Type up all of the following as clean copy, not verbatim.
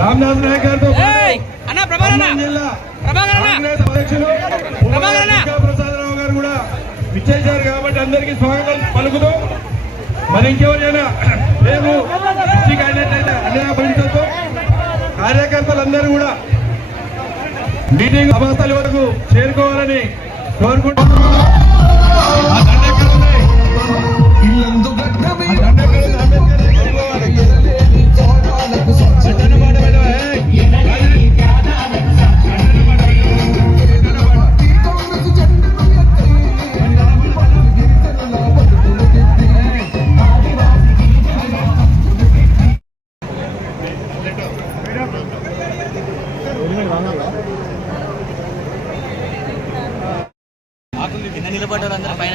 రామనాథ్ నాయక్ గారితో జిల్లా కాంగ్రెస్ అధ్యక్షులు ప్రసాదరావు గారు కూడా విచ్చేశారు కాబట్టి అందరికీ స్వాగతం పలుకుతూ మరి ఇంకెవరైనా మేము డిస్ట్రిక్ట్ అయినట్లయితే అన్యాపరించదు కార్యకర్తలందరూ కూడా మీటింగ్ అభాస్థలి వరకు చేరుకోవాలని కోరుకుంటున్నాం. నిలబడ్డారు పైన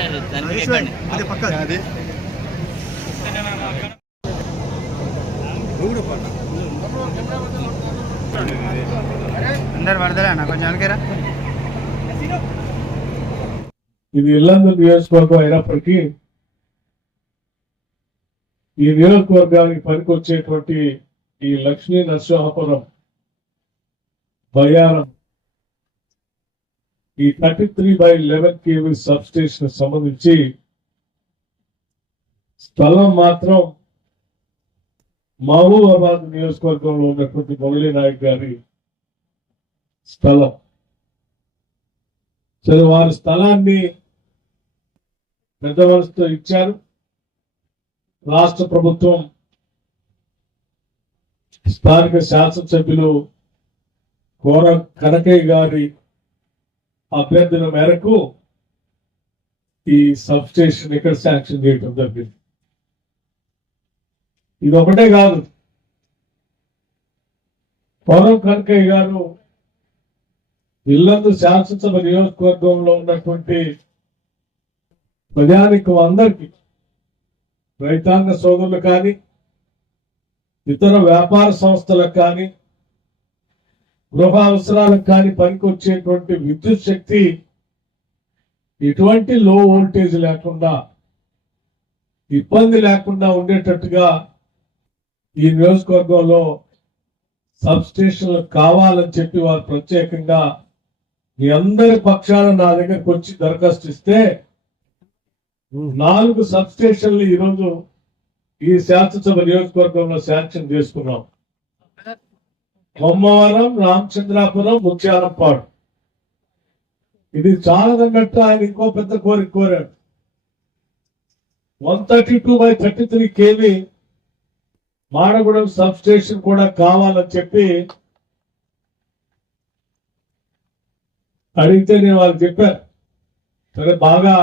అందరు పడతారా కొంచెం అనుకేరా. ఇది ఇల్లందు నియోజకవర్గం అయినప్పటికీ ఈ నియోజకవర్గానికి పనికొచ్చేటువంటి ఈ లక్ష్మీ నరసింహాపురం బయ్యారం ఈ 33/11 kV సబ్ స్టేషన్ సంబంధించి స్థలం మాత్రం మహబూబాబాద్ నియోజకవర్గంలో ఉన్నటువంటి మురళీ నాయక్ గారి స్థలం. సరే, వారి స్థలాన్ని పెద్ద మనసుతో ఇచ్చారు. రాష్ట్ర ప్రభుత్వం స్థానిక శాసనసభ్యులు కోర కనకయ్య గారి అభ్యర్థన మేరకు ఈ సబ్ స్టేషన్ ఇక్కడ శాంక్షన్ చేయడం జరిగింది. ఇది ఒకటే కాదు, కోరం కనకయ్య గారు ఇల్లందు శాసనసభ నియోజకవర్గంలో ఉన్నటువంటి ప్రజానికం అందరికీ, రైతాంగ సోదరులు కానీ ఇతర వ్యాపార సంస్థలకు కానీ గృహ అవసరాలకు కానీ పనికొచ్చేటువంటి విద్యుత్ శక్తి ఎటువంటి లో వోల్టేజ్ లేకుండా, ఇబ్బంది లేకుండా ఉండేటట్టుగా ఈ నియోజకవర్గంలో సబ్ స్టేషన్లు కావాలని చెప్పి వారు ప్రత్యేకంగా మీ అందరి పక్షాన నా దగ్గరకు వచ్చి దరఖాస్తు ఇస్తే 4 సబ్ స్టేషన్లు ఈరోజు ఈ శాసనసభ నియోజకవర్గంలో శాంక్షన్ చేసుకున్నాం. బొమ్మవరం, రామచంద్రాపురం, ముత్యాలంపాడు. ఇది చాలదన్నట్టు ఆయన ఇంకో పెద్ద కోరిక కోరాడు. 132/33 kV మాడగూడెం సబ్ స్టేషన్ కూడా కావాలని చెప్పి అడిగితే నేను వాళ్ళకి చెప్పాను. సరే, బాగా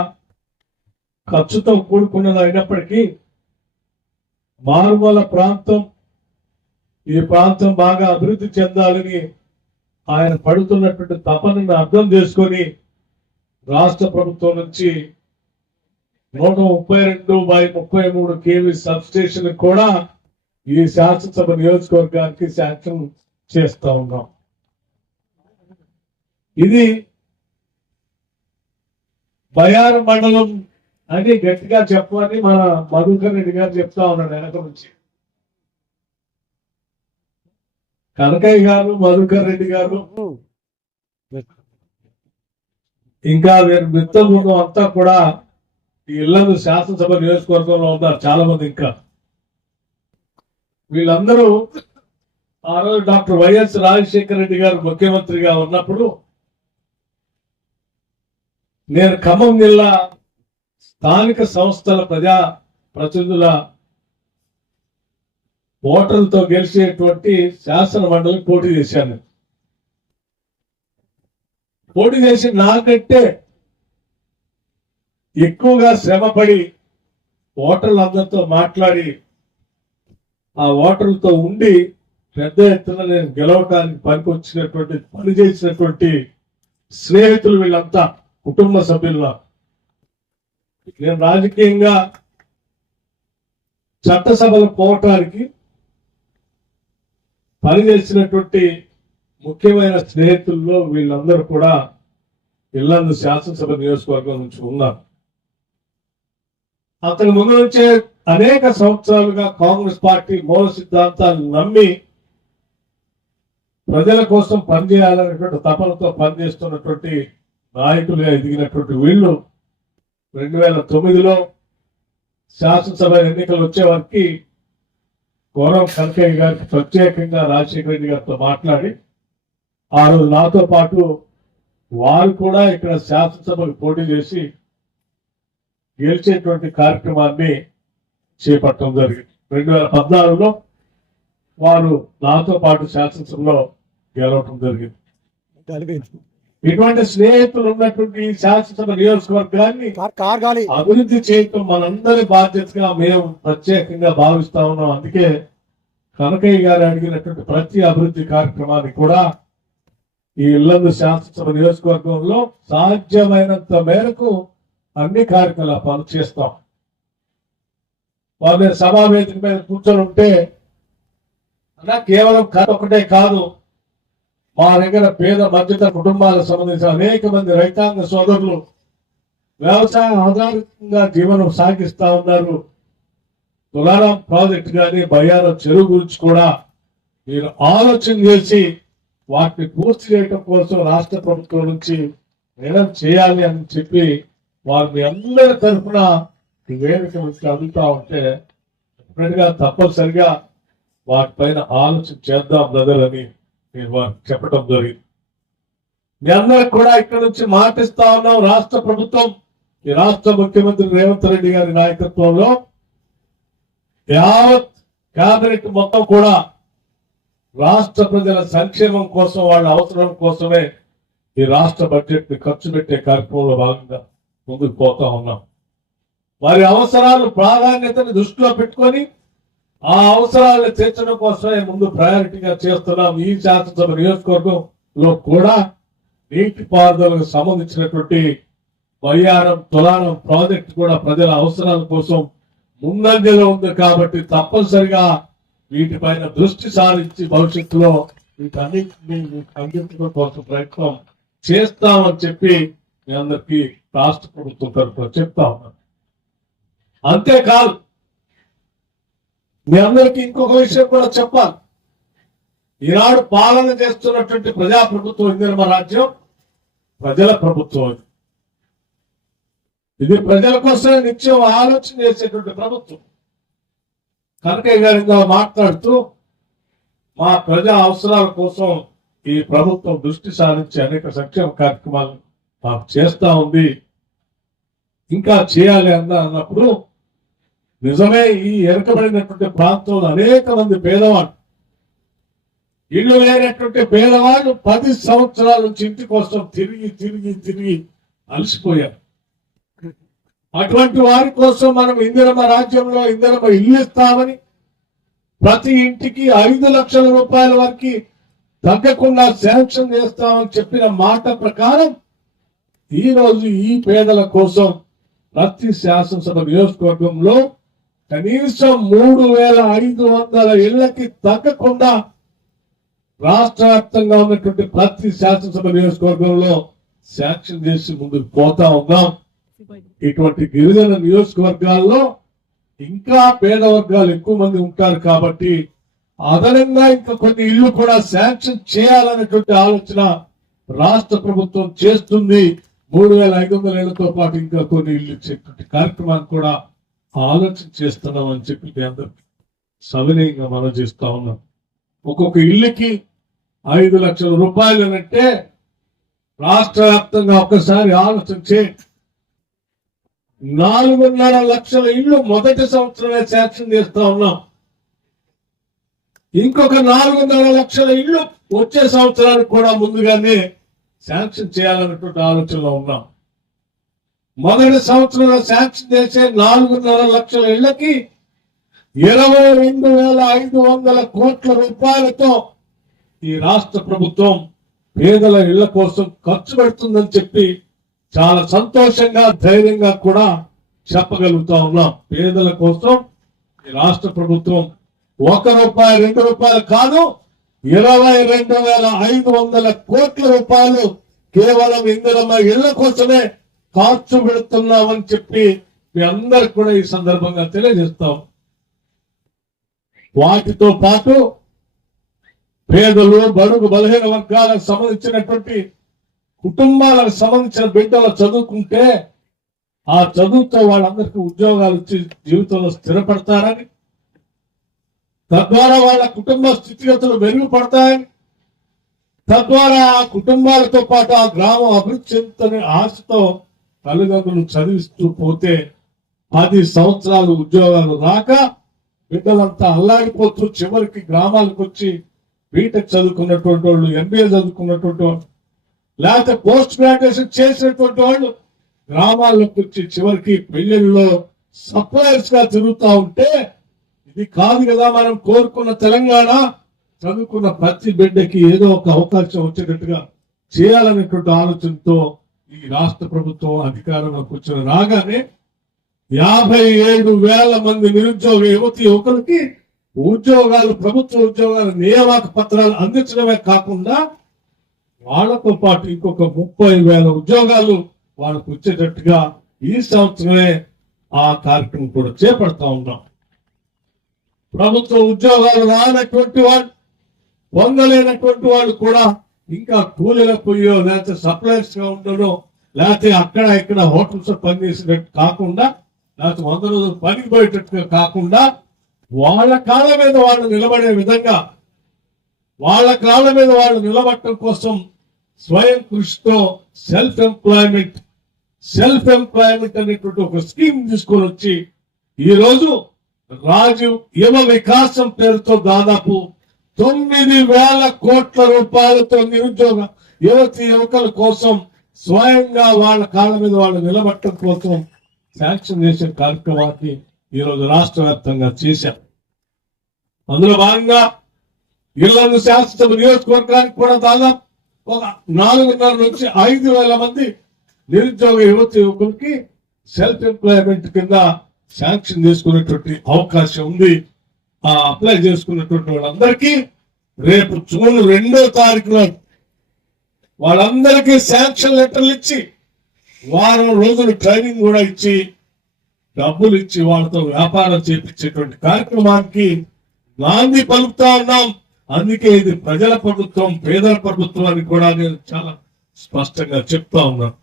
ఖర్చుతో కూడుకున్నది అయినప్పటికీ మారుమూల ప్రాంతం, ఈ ప్రాంతం బాగా అభివృద్ధి చెందాలని ఆయన పడుతున్నటువంటి తపనను అర్థం చేసుకొని రాష్ట్ర ప్రభుత్వం నుంచి 132/33 kV సబ్ స్టేషన్ కూడా ఈ శాసనసభ నియోజకవర్గానికి శాంక్షన్ చేస్తా ఉన్నాం. ఇది బయ్యారం మండలం అని గట్టిగా చెప్పని మన మధుకర్ రెడ్డి గారు చెప్తా ఉన్నాడు వెనక నుంచి. కనకయ్య గారు, మధుకర్ రెడ్డి గారు, ఇంకా వీరి మిత్రులు అంతా కూడా ఈ ఇళ్లను శాసనసభ నియోజకవర్గంలో ఉన్నారు చాలా మంది. ఇంకా వీళ్ళందరూ ఆ రోజు డాక్టర్ వైఎస్ రాజశేఖర రెడ్డి గారు ముఖ్యమంత్రిగా ఉన్నప్పుడు నేను ఖమ్మం జిల్లా స్థానిక సంస్థల ప్రజా ప్రతినిధుల ఓటర్లతో గెలిచేటువంటి శాసన మండలి పోటీ చేశాను. పోటీ చేసి నాకంటే ఎక్కువగా శ్రమపడి ఓటర్లందరితో మాట్లాడి ఆ ఓటర్లతో ఉండి పెద్ద ఎత్తున నేను గెలవటానికి పని చేసినటువంటి స్నేహితులు వీళ్ళంతా కుటుంబ సభ్యుల. నేను రాజకీయంగా చట్టసభలు పోవటానికి పనిచేసినటువంటి ముఖ్యమైన స్నేహితుల్లో వీళ్ళందరూ కూడా ఇల్లందు శాసనసభ నియోజకవర్గం నుంచి ఉన్నారు. అతని ముందు నుంచే అనేక సంవత్సరాలుగా కాంగ్రెస్ పార్టీ మూల సిద్ధాంతాలను నమ్మి ప్రజల కోసం పనిచేయాలనేటువంటి తపనతో పనిచేస్తున్నటువంటి నాయకులుగా ఎదిగినటువంటి వీళ్ళు 2009లో శాసనసభ ఎన్నికలు వచ్చే వరకు గౌరవ్ కనకయ్య గారికి ప్రత్యేకంగా రాజశేఖర రెడ్డి గారితో మాట్లాడి ఆ రోజు నాతో పాటు వారు కూడా ఇక్కడ శాసనసభకు పోటీ చేసి గెలిచేటువంటి కార్యక్రమాన్ని చేపట్టడం జరిగింది. 2014లో వారు నాతో పాటు శాసనసభలో గెలవటం జరిగింది. ఇటువంటి స్నేహితులు ఉన్నటువంటి శాసనసభ నియోజకవర్గాన్ని అభివృద్ధి చేయటం మనందరి బాధ్యతగా మేము ప్రత్యేకంగా భావిస్తా ఉన్నాం. అందుకే కనకయ్య గారు అడిగినటువంటి ప్రతి అభివృద్ధి కార్యక్రమాన్ని కూడా ఈ ఇల్లందు శాసనసభ నియోజకవర్గంలో సాధ్యమైనంత మేరకు అన్ని కార్యకలాపాలు చేస్తాం. వారి సమావేశం మీద కూర్చొని ఉంటే అలా కేవలం కథ ఒకటే కాదు, మా దగ్గర పేద మధ్యత కుటుంబాలకు సంబంధించిన అనేక మంది రైతాంగ సోదరులు వ్యవసాయ ఆధారితంగా జీవనం సాగిస్తా ఉన్నారు. తులారాం ప్రాజెక్టు కానీ బయ్యారం చెరువు గురించి కూడా మీరు ఆలోచన చేసి వాటిని పూర్తి చేయడం కోసం రాష్ట్ర ప్రభుత్వం నుంచి నిర్ణయం చేయాలి అని చెప్పి వారిని అందరి తరఫున వేదిక నుంచి అడుగుతా ఉంటే ఇప్పటిగా తప్పనిసరిగా వాటిపైన ఆలోచన చేద్దాం బ్రదర్ అని నేను వారికి చెప్పడం జరిగింది. మీ అందరికి కూడా ఇక్కడ నుంచి మాటిస్తా ఉన్నాం. రాష్ట్ర ప్రభుత్వం ఈ రాష్ట్ర ముఖ్యమంత్రి రేవంత్ రెడ్డి గారి నాయకత్వంలో యావత్ కేబినెట్ మొత్తం కూడా రాష్ట్ర ప్రజల సంక్షేమం కోసం, వాళ్ళ అవసరం కోసమే ఈ రాష్ట్ర బడ్జెట్ ని ఖర్చు పెట్టే కార్యక్రమంలో భాగంగా ముందుకు పోతా ఉన్నాం. వారి అవసరాలు ప్రాధాన్యతను దృష్టిలో పెట్టుకొని ఆ అవసరాలను తీర్చడం కోసమే ముందు ప్రయారిటీగా చేస్తున్నాం. ఈ శాసనసభ నియోజకవర్గంలో కూడా నీటిపారుదలకు సంబంధించినటువంటి బయ్యారం తులారం ప్రాజెక్టు కూడా ప్రజల అవసరాల కోసం ముందంజలో ఉంది కాబట్టి తప్పనిసరిగా వీటిపైన దృష్టి సారించి భవిష్యత్తులో వీటన్నింటినీ అందించడం కోసం ప్రయత్నం చేస్తామని చెప్పి మీ అందరికీ రాష్ట్ర ప్రభుత్వం తరఫున చెప్తా ఉన్నాను. అంతేకాదు మీ అందరికీ ఇంకొక విషయం కూడా చెప్పాలి. ఈనాడు పాలన చేస్తున్నటువంటి ప్రజాప్రభుత్వం ఇందిరమ్మ రాజ్యం ప్రజల ప్రభుత్వం. ఇది ప్రజల కోసమే నిత్యం ఆలోచన చేసేటువంటి ప్రభుత్వం. కనకయ్య గారితో మాట్లాడుతూ మా ప్రజా అవసరాల కోసం ఈ ప్రభుత్వం దృష్టి సారించి అనేక సంక్షేమ కార్యక్రమాలు మాకు చేస్తా ఉంది, ఇంకా చేయాలి అన్నప్పుడు నిజమే ఈ వెనుకబడినటువంటి ప్రాంతంలో అనేక మంది పేదవాళ్ళు, ఇల్లు లేనటువంటి పేదవాళ్ళు 10 సంవత్సరాల నుంచి ఇంటి కోసం తిరిగి తిరిగి తిరిగి అలసిపోయారు. అటువంటి వారి కోసం మనం ఇందిరమ్మ రాజ్యంలో ఇందిరమ్మ ఇల్లు ఇస్తామని ప్రతి ఇంటికి 5 లక్షల రూపాయల వరకు తగ్గకుండా శాంక్షన్ చేస్తామని చెప్పిన మాట ప్రకారం ఈ రోజు ఈ పేదల కోసం ప్రతి శాసనసభ నియోజకవర్గంలో కనీసం 3500 ఇళ్లకి తగ్గకుండా రాష్ట్ర వ్యాప్తంగా ఉన్నటువంటి ప్రతి శాసనసభ నియోజకవర్గంలో శాంక్షన్ చేసి ముందుకు పోతా ఉన్నాం. ఇటువంటి గిరిజన నియోజకవర్గాల్లో ఇంకా పేద వర్గాలు ఎక్కువ మంది ఉంటారు కాబట్టి అదనంగా ఇంకా కొన్ని ఇళ్లు కూడా శాంక్షన్ చేయాలనేటువంటి ఆలోచన రాష్ట్ర ప్రభుత్వం చేస్తుంది. 3500 ఇళ్లతో పాటు ఇంకా కొన్ని ఇళ్లు ఇచ్చేటువంటి కార్యక్రమాన్ని కూడా ఆలోచన చేస్తున్నామని చెప్పి మీ అందరికి సవినయంగా మనం చేస్తా ఉన్నాం. ఒక్కొక్క ఇల్లుకి 5 లక్షల రూపాయలు అంటే రాష్ట్ర వ్యాప్తంగా ఒక్కసారి ఆలోచన చేయండి. 4.5 లక్షల ఇళ్లు మొదటి సంవత్సరమే శాంక్షన్ చేస్తా ఉన్నాం. ఇంకొక 4.5 లక్షల ఇళ్లు వచ్చే సంవత్సరానికి కూడా ముందుగానే శాంక్షన్ చేయాలన్నటువంటి ఆలోచనలో ఉన్నాం. మొదటి సంవత్సరంలో శాంక్షన్ చేసే 4.5 లక్షల ఇళ్లకి 22,500 కోట్ల రూపాయలతో ఈ రాష్ట్ర ప్రభుత్వం పేదల ఇళ్ల కోసం ఖర్చు పెడుతుందని చెప్పి చాలా సంతోషంగా ధైర్యంగా కూడా చెప్పగలుగుతా ఉన్నాం. పేదల కోసం ఈ రాష్ట్ర ప్రభుత్వం 1 రూపాయి 2 రూపాయలు కాదు 22,500 కోట్ల రూపాయలు కేవలం ఇందిరమ్మ ఇళ్ల కోసమే ఖర్చు పెడుతున్నామని చెప్పి మీ అందరికి కూడా ఈ సందర్భంగా తెలియజేస్తాం. వాటితో పాటు పేదలు బడుగు బలహీన వర్గాలకు సంబంధించినటువంటి కుటుంబాలకు సంబంధించిన బిడ్డలు చదువుకుంటే ఆ చదువుతో వాళ్ళందరికీ ఉద్యోగాలు ఇచ్చి జీవితంలో స్థిరపడతారని, తద్వారా వాళ్ళ కుటుంబ స్థితిగతులు మెరుగుపడతాయని, తద్వారా ఆ కుటుంబాలతో పాటు ఆ గ్రామం అభివృద్ధి చెందుతున్న ఆశతో తల్లిదండ్రులు చదివిస్తూ పోతే 10 సంవత్సరాలు ఉద్యోగాలు రాక బిడ్డలంతా అల్లాడిపోతూ చివరికి గ్రామాలకు వచ్చి బీటెక్ చదువుకున్నటువంటి వాళ్ళు, ఎంబీఏ చదువుకున్నటువంటి వాళ్ళు, లేకపోతే పోస్ట్ గ్రాడ్యుయేషన్ చేసినటువంటి వాళ్ళు గ్రామాల్లోకి వచ్చి చివరికి పెళ్లిళ్ళలో సప్లయర్స్ గా తిరుగుతూ ఉంటే ఇది కాదు కదా మనం కోరుకున్న తెలంగాణ. చదువుకున్న ప్రతి బిడ్డకి ఏదో ఒక అవకాశం వచ్చేటట్టుగా చేయాలనేటువంటి ఆలోచనతో ఈ రాష్ట్ర ప్రభుత్వం అధికారంలోకి వచ్చిన రాగానే 57,000 మంది నిరుద్యోగ యువకులకి ఉద్యోగాలు, ప్రభుత్వ ఉద్యోగాల నియామక పత్రాలు అందించడమే కాకుండా వాళ్లతో పాటు ఇంకొక 30,000 ఉద్యోగాలు వాళ్ళకు వచ్చేటట్టుగా ఈ సంవత్సరమే ఆ కార్యక్రమం కూడా చేపడతా ఉన్నాం. ప్రభుత్వ ఉద్యోగాలు రానటువంటి వాళ్ళు, పొందలేనటువంటి వాళ్ళు కూడా ఇంకా కూలీలకు పోయో లేకపోతే సప్లయర్స్ గా ఉండడో లేకపోతే అక్కడ ఇక్కడ హోటల్స్ పనిచేసినట్టు కాకుండా, లేకపోతే 100 రోజులు పనికి పోయేటట్టుగా కాకుండా వాళ్ళ కాళ్ళ మీద వాళ్ళు నిలబడే విధంగా, వాళ్ళ కాళ్ళ మీద వాళ్ళు నిలబడటం కోసం స్వయం కృషితో సెల్ఫ్ ఎంప్లాయ్మెంట్ అనేటువంటి ఒక స్కీమ్ తీసుకొని వచ్చి ఈ రోజు రాజీవ్ యువ వికాసం పేరుతో దాదాపు 9,000 కోట్ల రూపాయలతో నిరుద్యోగ యువకుల కోసం స్వయంగా వాళ్ళ కాళ్ళ మీద వాళ్ళు నిలబడటం కోసం శాంక్షన్ చేసే కార్యక్రమాన్ని ఈ రోజు రాష్ట్ర వ్యాప్తంగా చేశాం. అందులో భాగంగా ఇళ్లను శాసనసభ నియోజకవర్గానికి కూడా దాదాపు ఒక 4,500 నుంచి 5,000 మంది నిరుద్యోగ యువకులకి సెల్ఫ్ ఎంప్లాయ్మెంట్ కింద శాంక్షన్ చేసుకునేటువంటి అవకాశం ఉంది. ఆ అప్లై చేసుకున్నటువంటి వాళ్ళందరికీ రేపు జూన్ 2వ తారీఖున వాళ్ళందరికీ శాంక్షన్ లెటర్లు ఇచ్చి వారం రోజులు ట్రైనింగ్ కూడా ఇచ్చి డబ్బులు ఇచ్చి వాళ్ళతో వ్యాపారం చేపించేటువంటి కార్యక్రమానికి నాంది పలుకుతా ఉన్నాం. అందుకే ఇది ప్రజల ప్రభుత్వం, పేదల ప్రభుత్వం అని కూడా నేను చాలా స్పష్టంగా చెప్తా ఉన్నాను.